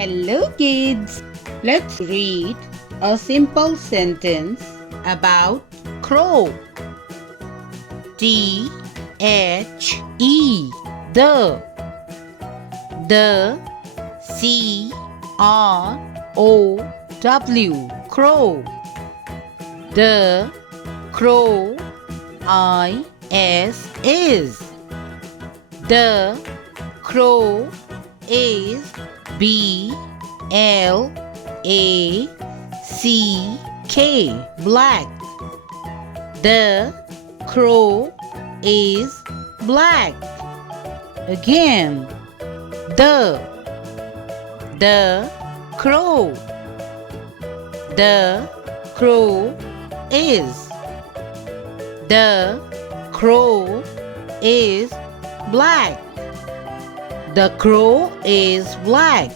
Hello kids! Let's read a simple sentence about crow. T-H-E The C-R-O-W Crow. The crow is the crow is B-L-A-C-K black. The crow is black. Again, the crow. The crow is. The crow is black. The crow is black.